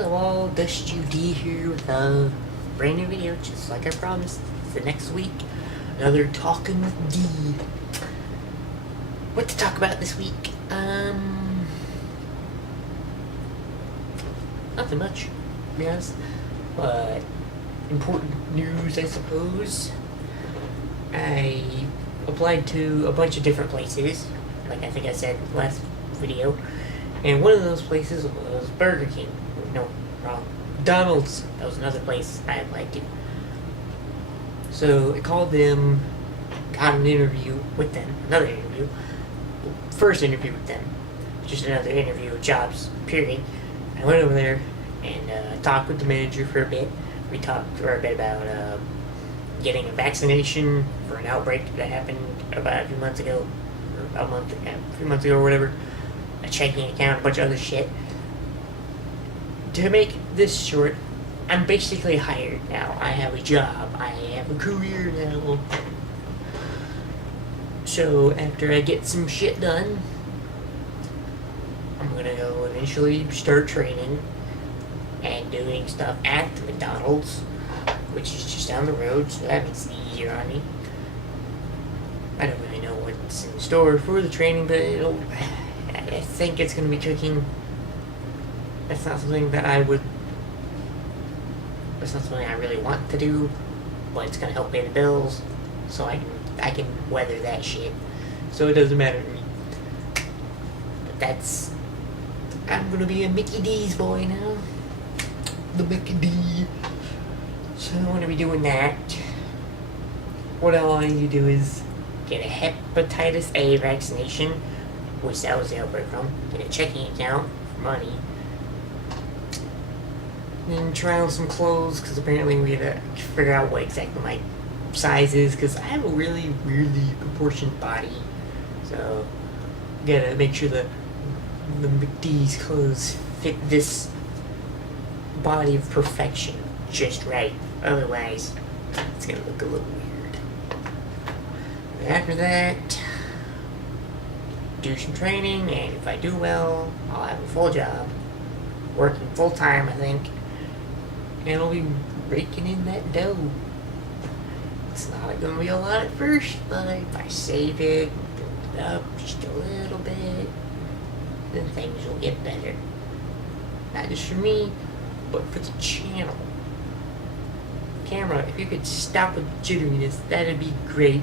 Hello all, Dust UD here with a brand new video, just like I promised. For next week, another Talkin with Dee. What to talk about this week? Nothing much, to be honest. But important news, I suppose. I applied to a bunch of different places, like I think I said last video, and one of those places was Burger King. No, wrong. McDonald's. That was another place I applied to. So I called them, got an interview with them, another interview. First interview with them, just another interview with jobs, period. I went over there and talked with the manager for a bit. We talked for a bit about getting a vaccination for an outbreak that happened about a few months ago, or a few months ago or whatever, a checking account, a bunch of other shit. To make this short, I'm basically hired now. I have a job. I have a career now. So after I get some shit done, I'm gonna go eventually start training and doing stuff at the McDonald's, which is just down the road, so that makes it easier on me. I don't really know what's in store for the training, but I think it's gonna be cooking. That's not something that that's not something I really want to do, but it's gonna help pay the bills, so I can weather that shit. So it doesn't matter to me. But I'm gonna be a Mickey D's boy now. The Mickey D. So I'm gonna be doing that. What all I need to do is get a hepatitis A vaccination, which that was the outbreak from, get a checking account for money, and try on some clothes, because apparently we had to figure out what exactly my size is, because I have a really weirdly proportioned body. So gotta make sure the McD's clothes fit this body of perfection just right. Otherwise, it's gonna look a little weird. And after that, do some training, and if I do well, I'll have a full job, working full time, I think. And I'll be raking in that dough. It's not going to be a lot at first, but if I save it, build it up just a little bit, then things will get better. Not just for me, but for the channel. Camera, if you could stop with jitteriness, that'd be great.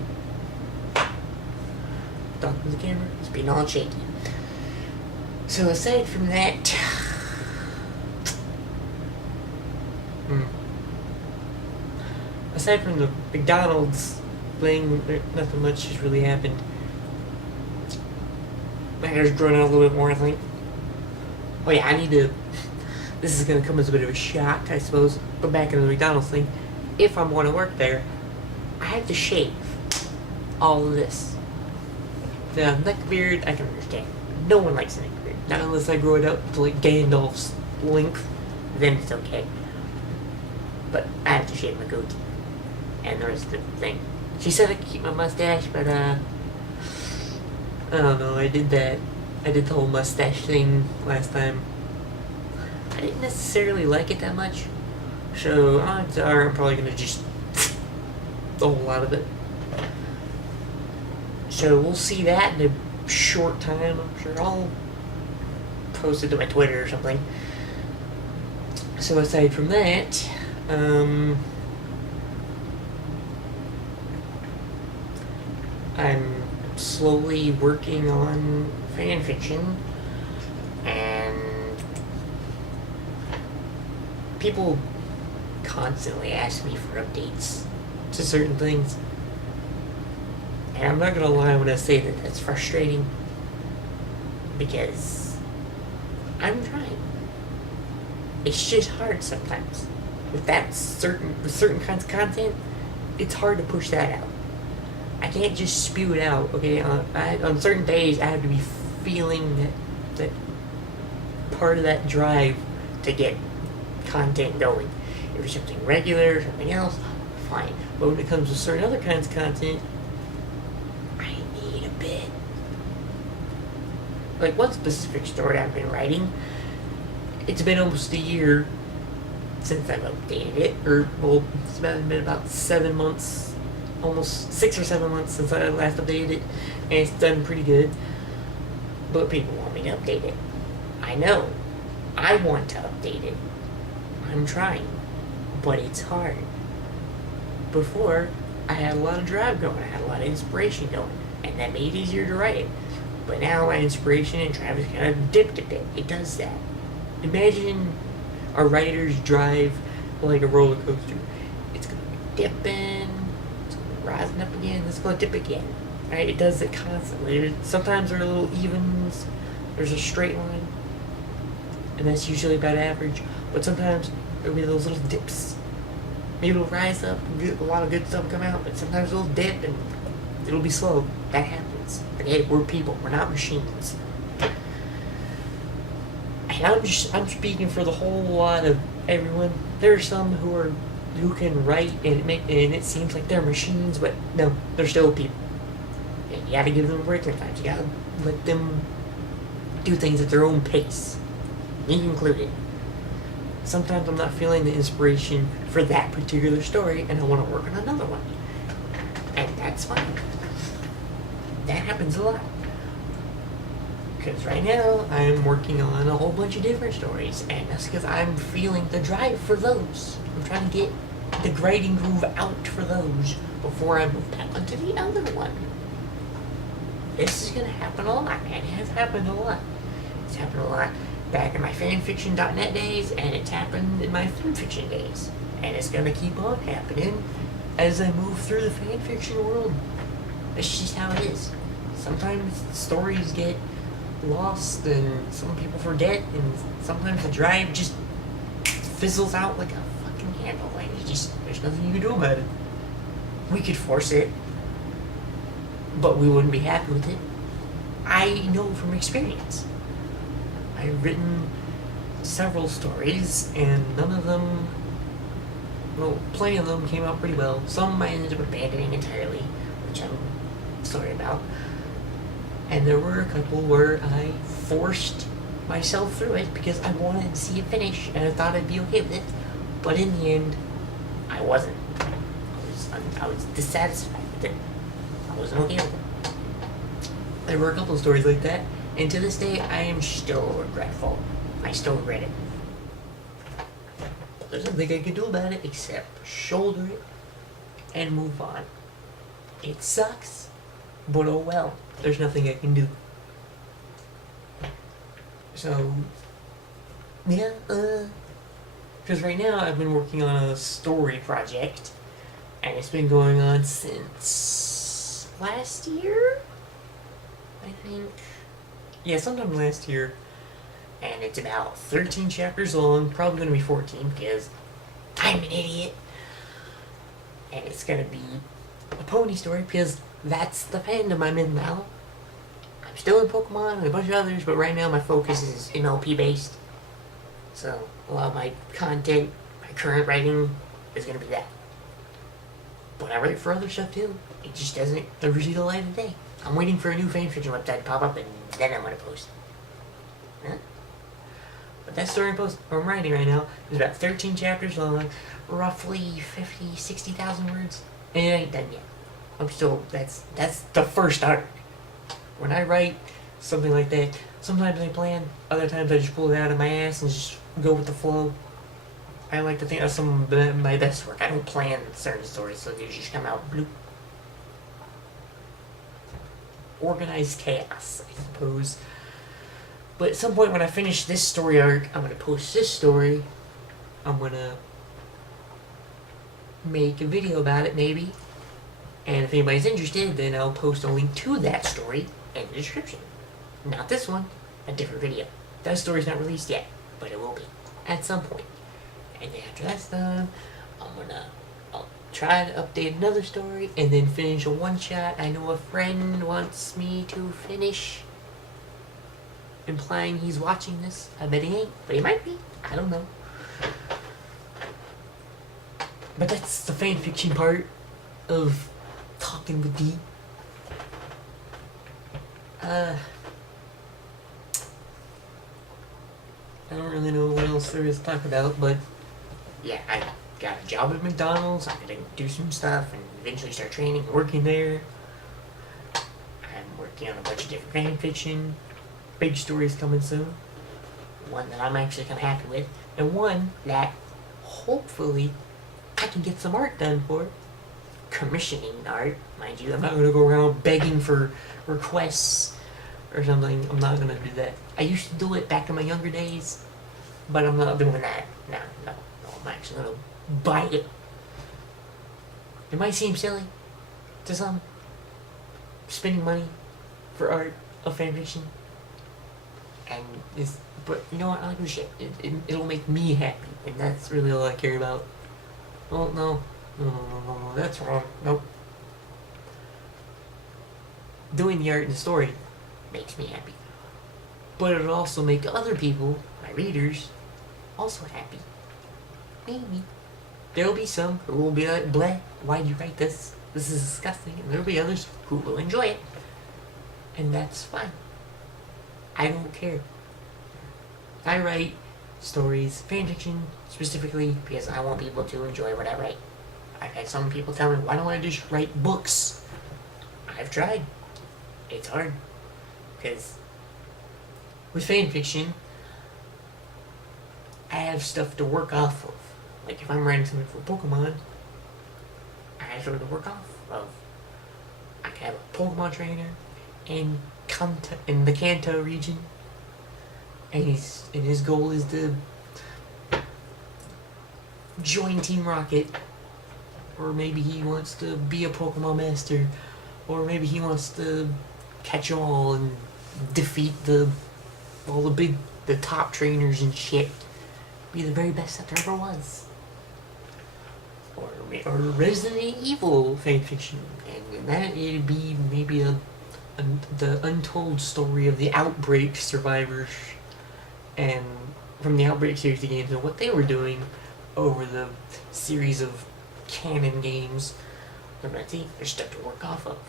Talking to the camera, it's being all shaky. So aside from that, aside from the McDonald's thing, nothing much has really happened. My hair's growing out a little bit more, I think. Oh yeah, this is going to come as a bit of a shock, I suppose, but back into the McDonald's thing. If I want to work there, I have to shave all of this. The neck beard, I can understand. No one likes a neck beard. Not unless I grow it out to like Gandalf's length, then it's okay. But I have to shave my goatee and the rest of the thing. She said I could keep my mustache, but I don't know, I did the whole mustache thing last time. I didn't necessarily like it that much, so odds are I'm probably gonna just a whole lot of it. So we'll see that in a short time. I'm sure I'll post it to my Twitter or something. So aside from that, I'm slowly working on fanfiction, and people constantly ask me for updates to certain things, and I'm not gonna lie when I say that that's frustrating, because I'm trying. It's just hard sometimes. With certain kinds of content, it's hard to push that out. I can't just spew it out, okay? On certain days, I have to be feeling that part of that drive to get content going. If it's something regular or something else, fine. But when it comes to certain other kinds of content, I need a bit. Like one specific story I've been writing, it's been almost a year since I've updated it, or well, it's been about 7 months, almost 6 or 7 months since I last updated it, and it's done pretty good. But people want me to update it. I know. I want to update it. I'm trying, but it's hard. Before, I had a lot of drive going, I had a lot of inspiration going, and that made it easier to write it. But now my inspiration and drive has kind of dipped a bit. It does that. Imagine a writer's drive like a roller coaster. It's going to be dipping, it's going to be rising up again, it's going to dip again. Right? It does it constantly. Sometimes there are little evens, there's a straight line, and that's usually about average. But sometimes there'll be those little dips. Maybe it'll rise up, a lot of good stuff will come out, but sometimes it'll dip and it'll be slow. That happens. But hey, we're people, we're not machines. And I'm speaking for the whole lot of everyone. There are some who can write and it seems like they're machines, but no, they're still people. And you gotta give them a break sometimes. You gotta let them do things at their own pace. Me included. Sometimes I'm not feeling the inspiration for that particular story and I want to work on another one. And that's fine. That happens a lot. Because right now, I'm working on a whole bunch of different stories, and that's because I'm feeling the drive for those. I'm trying to get the writing groove out for those before I move back onto the other one. This is going to happen a lot, and it has happened a lot. It's happened a lot back in my fanfiction.net days, and it's happened in my fanfiction days. And it's going to keep on happening as I move through the fanfiction world. It's just how it is. Sometimes stories get lost and some people forget, and sometimes the drive just fizzles out like a fucking candle. Like, there's nothing you can do about it. We could force it, but we wouldn't be happy with it. I know from experience. I've written several stories, and none of them, well, plenty of them came out pretty well. Some I ended up abandoning entirely, which I'm sorry about. And there were a couple where I forced myself through it because I wanted to see it finish, and I thought I'd be okay with it. But in the end, I wasn't. I was dissatisfied with it. I wasn't okay with it. There were a couple of stories like that, and to this day, I am still regretful. I still regret it. But there's nothing I can do about it except shoulder it and move on. It sucks, but oh well. There's nothing I can do. So, yeah, because right now I've been working on a story project, and it's been going on since last year, I think. Yeah, sometime last year. And it's about 13 chapters long, probably going to be 14 because I'm an idiot. And it's going to be a pony story because that's the fandom I'm in now. I'm still in Pokemon and a bunch of others, but right now my focus is MLP based. So a lot of my content, my current writing, is going to be that. But I write for other stuff too. It just doesn't ever see the light of day. I'm waiting for a new fanfiction website to pop up, and then I'm going to post. Huh? But that story I'm writing right now is about 13 chapters long, roughly 50, 60,000 words. And it ain't done yet. I'm still, that's the first arc. When I write something like that, sometimes I plan, other times I just pull it out of my ass and just go with the flow. I like to think that's some of my best work. I don't plan certain stories, so they just come out bloop. Organized chaos, I suppose. But at some point when I finish this story arc, I'm going to post this story. I'm going to make a video about it, maybe. And if anybody's interested, then I'll post a link to that story in the description. Not this one, a different video. That story's not released yet, but it will be at some point. And then after that's done, I'll try to update another story and then finish a one-shot I know a friend wants me to finish. Implying he's watching this. I bet he ain't, but he might be. I don't know. But that's the fanfiction part of Talkin With Dee. I don't really know what else there is to talk about, but yeah, I got a job at McDonald's. I'm gonna do some stuff and eventually start training and working there. I'm working on a bunch of different fan fiction. Big stories coming soon. One that I'm actually kind of happy with, and one that hopefully I can get some art done for. Commissioning art, mind you. I'm not gonna go around begging for requests or something. I'm not gonna do that. I used to do it back in my younger days, but I'm not doing that. No. I'm actually gonna buy it. It might seem silly to some, spending money for art of fanfiction, but you know what? I like the shit. It'll make me happy, and that's really all I care about. Oh no, that's wrong. Nope. Doing the art and the story makes me happy, but it'll also make other people, my readers, also happy. Maybe. There'll be some who will be like, bleh, why'd you write this? This is disgusting. And there'll be others who will enjoy it. And that's fine. I don't care. I write stories, fanfiction, specifically because I want people to enjoy what I write. I've had some people tell me, why don't I just write books? I've tried. It's hard. Because with fanfiction, I have stuff to work off of. Like if I'm writing something for Pokemon, I have something to work off of. I can have a Pokemon trainer in the Kanto region, and his goal is to join Team Rocket, or maybe he wants to be a Pokemon master, or maybe he wants to catch all and defeat all the top trainers and shit. Be the very best that there ever was. Or Resident Evil fanfiction, and that it'd be maybe the untold story of the Outbreak survivors, and from the Outbreak series of games and what they were doing over the series of canon games. There's stuff to work off of.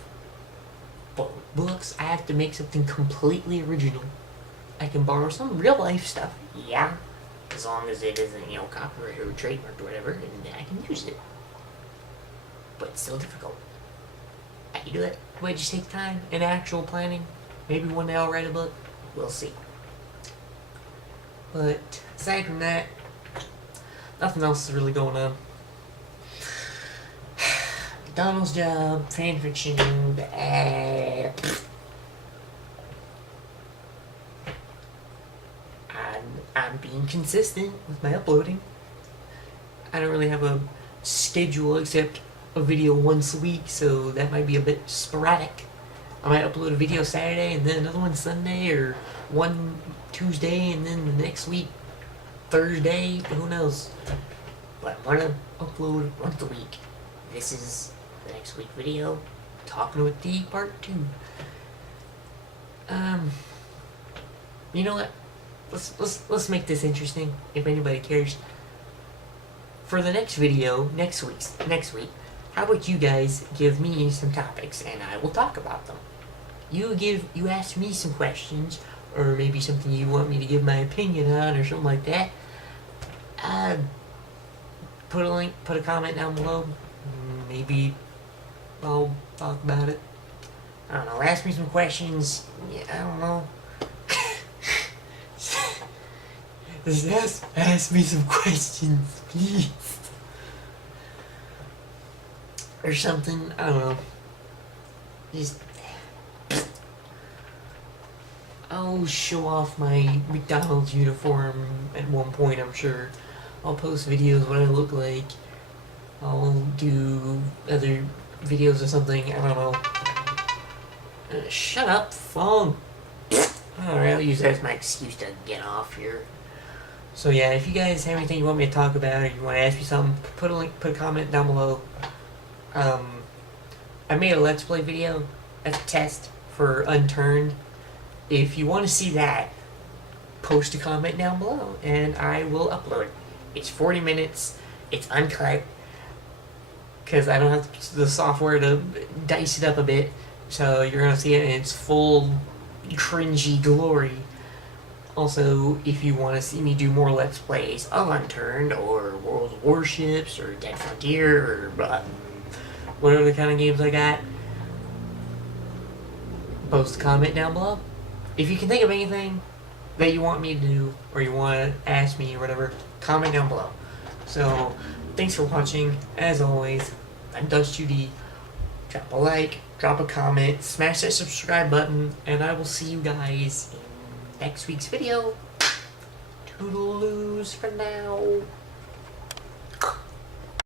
But with books, I have to make something completely original. I can borrow some real life stuff, yeah, as long as it isn't, copyright or trademarked or whatever, and I can use it. But it's still difficult. I can do it. But it just takes time and actual planning. Maybe one day I'll write a book. We'll see. But aside from that, nothing else is really going on. McDonald's job, fanfiction, I'm being consistent with my uploading. I don't really have a schedule except a video once a week, so that might be a bit sporadic. I might upload a video Saturday and then another one Sunday, or one Tuesday and then the next week Thursday, who knows. But I'm gonna upload once a week. This is the next week video, Talkin With Dee Part 2. You know what? Let's make this interesting, if anybody cares. For the next video, next week, how about you guys give me some topics and I will talk about them. You ask me some questions, or maybe something you want me to give my opinion on, or something like that. Put a comment down below. Maybe I'll talk about it. I don't know, ask me some questions. Yeah, I don't know. Just ask me some questions, please. Or something, I don't know. Just, I'll show off my McDonald's uniform at one point, I'm sure. I'll post videos what I look like. I'll do other videos or something, I don't know. Shut up, phone. Alright, I'll use that as my excuse to get off here. So yeah, if you guys have anything you want me to talk about, or you want to ask me something, put a comment down below. I made a Let's Play video as a test for Unturned. If you want to see that, post a comment down below, and I will upload it. It's 40 minutes, it's uncut, because I don't have the software to dice it up a bit, so you're going to see it in its full cringy glory Also, if you want to see me do more Let's Plays of Unturned, or World of Warships, or Dead Frontier, or whatever the kind of games I got, post a comment down below. If you can think of anything that you want me to do, or you want to ask me, or whatever, comment down below. So, thanks for watching. As always, I'm Dust2D. Drop a like, drop a comment, smash that subscribe button, and I will see you guys in next week's video. Toodaloos for now.